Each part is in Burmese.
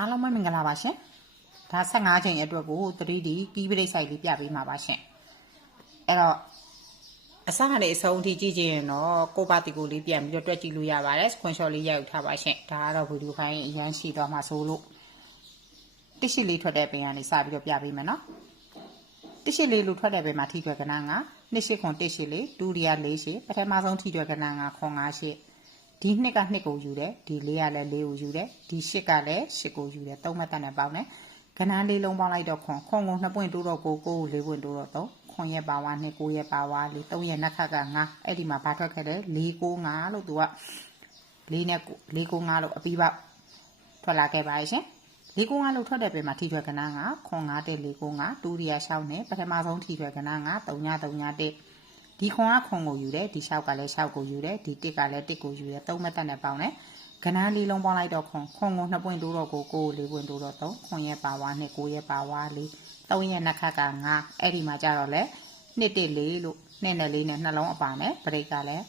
အားလုံးပဲမင်္ဂလာပါရှင်ဒါ15ချိန်အတွက်ကို 3D ကီးပရိတ်ဆိုင်လေးပြပေးမှာပါရှင်အဲ့တော့အစကနေအဆုံးအထိကြည့်ကြရင်တော့ကိုပါတီကိုလေးပြန်ပြီးတော့တွက်ကြည့်လို့ရပါတယ် screenshot လေးရိုက်ထားပါရှင်ဒါကတော့ဗီဒီယိုဖိုင်အရန်ရှိသွားမှာဆိုလို့တစ်ရှိလေးထွက်တဲ့ပင်ကနေစပြီးတော့ပြပေးမယ်နော်တစ်ရှိလေးလို့ထွက်တဲ့ပင်မှာထိထွက်ကဏ္ဍကနှစ်ရှိခွန်တစ်ရှိလေးဒုတိယ၄ရှိပထမဆုံးထိထွက်ကဏ္ဍကခွန်၅ရှိဒီနှစ်ကနှစ်ကိုယူတယ်ဒီ၄ကလည်း၄ကိုယူတယ်ဒီ၈ကလည်း၈ကိုယူတယ်၃မှတ်တန်နဲ့ပေါင်းတယ်ကဏ္ဍလေးလုံးပေါင်းလိုက်တော့ခွန်ကို2ပွင့်တိုးတော့9ကို4ပွင့်တိုးတော့3ခွန်ရဲ့ပါဝါ2 9ရဲ့ပါဝါ4 3ရဲ့နက်ခတ်က9အဲ့ဒီမှာဘာထွက်ခဲ့တယ်4 9 5လို့သူက4နဲ့4 9 5လို့အပြီးပေါက်ထွက်လာခဲ့ပါရဲ့ရှင်4 9 5လို့ထွက်တဲ့ပြင်မှာထိထွက်ကဏ္ဍကခွန်9 1 4 9 5ဒုတိယ6နဲ့ပထမဆုံးထိထွက်ကဏ္ဍက3 3 3 1ဒီခွန်ကခွန်ကိုယူတယ်ဒီ6ကလည်း6ကိုယူတယ်ဒီ1ကလည်း1ကိုယူတယ်3မှတ်တန်နဲ့ပေါင်းတယ်ကဏ္ဍလေးလုံးပေါင်းလိုက်တော့ခွန်ကို2ပွင့်တိုးတော့9 4ပွင့်တိုးတော့3ခွန်ရဲ့ပါဝါ2 9ရဲ့ပါဝါ4 3ရဲ့နက်ခတ်က9အဲ့ဒီမှာကြတော့လေ2 1 4လို့2နဲ့4နဲ့နှလုံးအပါနဲ့ဘရိတ်ကလည်း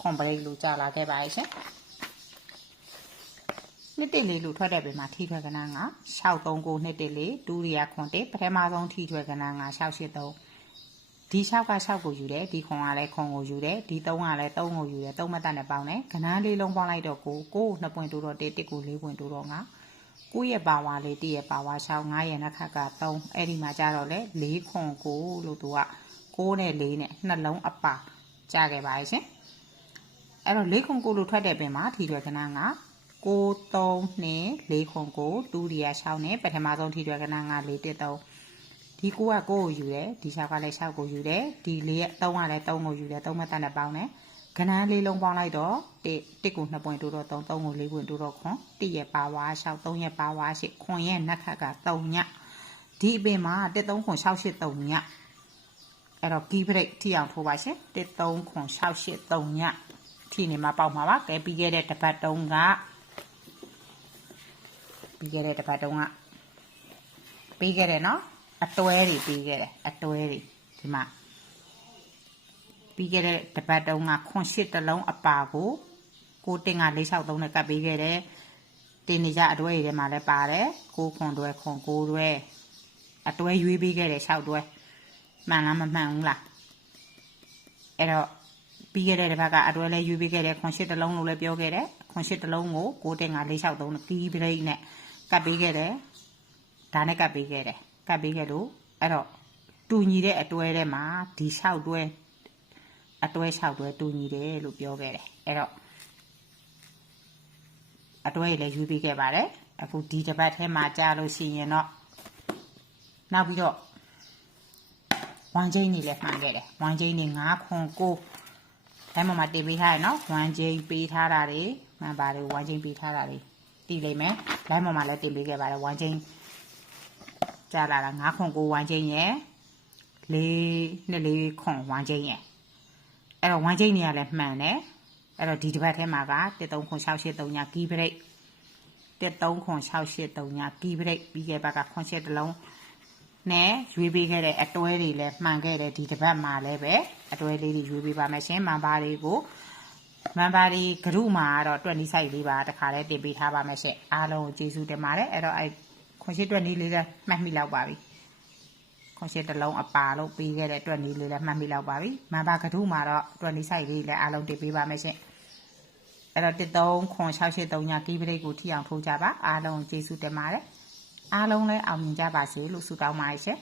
ခွန်ဘရိတ်လို့ကြာလာခဲ့ပါရဲ့ရှင်2 1 4လို့ထွက်တဲ့ပြင်မှာထိထွက်ကဏ္ဍက6 3 9 2 1 4ဒုတိယခွန်1ပထမဆုံးထိထွက်ကဏ္ဍက6 8 3ဒီ6က6ကိုယူတယ်ဒီခွန်ကလည်းခွန်ကိုယူတယ်ဒီ3ကလည်း3ကိုယူတယ်3မှတ်တန်နဲ့ပေါင်းတယ်ကဏ္ဍလေးလုံးပေါင်းလိုက်တော့9 2ပွင့်တိုးတော့1 1ကို4ပွင့်တိုးတော့9 9ရဲ့ပါဝါ4 1ရဲ့ပါဝါ6 9ရဲ့နက်ခတ်က3အဲ့ဒီမှာကြတော့လေ4ခွန်9လို့သူက9နဲ့4နဲ့နှလုံးအပါကြခဲ့ပါရဲ့ရှင်အဲ့တော့4ခွန်9လို့ထွက်တဲ့ပင်မှာထိထွက်ကဏ္ဍက9 3နဲ့4ခွန်9ဒုတိယ6နဲ့ပထမဆုံးထိထွက်ကဏ္ဍက4 1 3ဒီ9က9ကိုယူတယ်ဒီ6ကလည်း6ကိုယူတယ်ဒီ4က3ကလည်း3ကိုယူတယ်3မှတ်တန်နဲ့ပေါင်းတယ်ကဏ္ဍလေးလုံးပေါင်းလိုက်တော့1ကို2ပွင့်တိုးတော့3 3ကို4ပွင့်တိုးတော့ခွန်1ရဲ့ပါဝါ6 3ရဲ့ပါဝါ8ခွန်ရဲ့နက်ခတ်က3ညဒီအပင်မှာ1 3ခွန်6 8 3ညအဲ့တော့ကီးဘရိတ်ထိအောင်ထိုးပါရှင်1 3ခွန်6 8 3ညထိနေမှာပေါက်မှာပါကဲပြီးခဲ့တဲ့တစ်ပတ်တုံးကပြီးခဲ့တဲ့တစ်ပတ်တုံးကပြီးခဲ့တယ်နော်အတွဲတွေပြီးခဲ့တယ်အတွဲတွေဒီမှာပြီးခဲ့တဲ့တပတ်တုံးကခွန်8တလုံးအပါကို6 3နဲ့ကပ်ပေးခဲ့တယ်တင်နေကြအတွဲတွေထဲမှာလည်းပါတယ်6ခွန်တွဲခွန်9တွဲအတွဲရွေးပေးခဲ့တယ်6တွဲမှန်လားမမှန်ဘူးလားအဲ့တော့ပြီးခဲ့တဲ့တစ်ပတ်ကအတွဲလည်းရွေးပေးခဲ့တယ်ခွန်8တလုံးလို့လည်းပြောခဲ့တယ်ခွန်8တလုံးကို6 3 နဲ့ကီးဘရိတ်နဲ့ကပ်ပေးခဲ့တယ်ဒါနဲ့ကပ်ပေးခဲ့တယ်ကပ်ပေးခဲ့လို့အဲ့တော့တူညီတဲ့အတွဲထဲမှာဒီ6တွဲအတွဲ6တွဲတူညီတယ်လို့ပြောခဲ့တယ်အဲ့တော့အတွဲလည်းယူပေးခဲ့ပါတယ်အခုဒီတစ်ပတ်ထဲမှာကြာလို့ရှိရင်တော့နောက်ပြီးတော့ဝမ်ချင်းနေလည်းမှန်ခဲ့တယ်ဝမ်ချင်းနေ9ခွန်9တိုင်းမှာတင်ပေးထားရနော်ဝမ်ချင်းပေးထားတာတွေမှန်ပါတယ်ဝမ်ချင်းပေးထားတာတွေတည်လိမ့်မယ်လိုင်းပေါ်မှာလည်းတင်ပေးခဲ့ပါတယ်ဝမ်ချင်းကြာလာတာ9ခွန်9ဝမ်ချင်းရဲ့4နဲ့4ခွန်ဝမ်ချင်းရဲ့အဲ့တော့ဝမ်ချင်းနေရလဲမှန်တယ်အဲ့တော့ဒီတစ်ပတ်ထဲမှာက1 3ခွန်6 8 3ညကီးဘရိတ်1 3ခွန်6 8 3ညကီးဘရိတ်ပြီးခဲ့ဘက်ကခွန်8တလုံးနဲ့ရွေးပေးခဲ့တဲ့အတွဲတွေလည်းမှန်ခဲ့တယ်ဒီတစ်ပတ်မှာလည်းပဲအတွဲလေးတွေရွေးပေးပါမယ်ရှင်မန်ပါတွေကိုမန်ပါဒီဂရုမှာတော့တွက်နီးဆိုင်လေးပါတခါလဲတင်ပေးထားပါမယ်ရှင်အားလုံးကိုကျေးဇူးတင်ပါတယ်အဲ့တော့ခွန်ရှိတွက်နီးလေးလည်းမှတ်မိလောက်ပါပြီခွန်ရှိတလုံးအပါလို့ပြီးခဲ့တဲ့တွက်နီးလေးလည်းမှတ်မိလောက်ပါပြီမန်ပါဂရုမှာတော့တွက်နီးဆိုင်လေးလည်းအားလုံးတင်ပေးပါမယ်ရှင်အဲ့တော့1 3ခွန်6 8 3ညကီးဘရိတ်ကိုထိအောင်ထိုးကြပါအားလုံးကျေးဇူးတင်ပါတယ်အားလုံးလည်းအောင်မြင်ကြပါစေလို့ဆုတောင်းပါတယ်ရှင်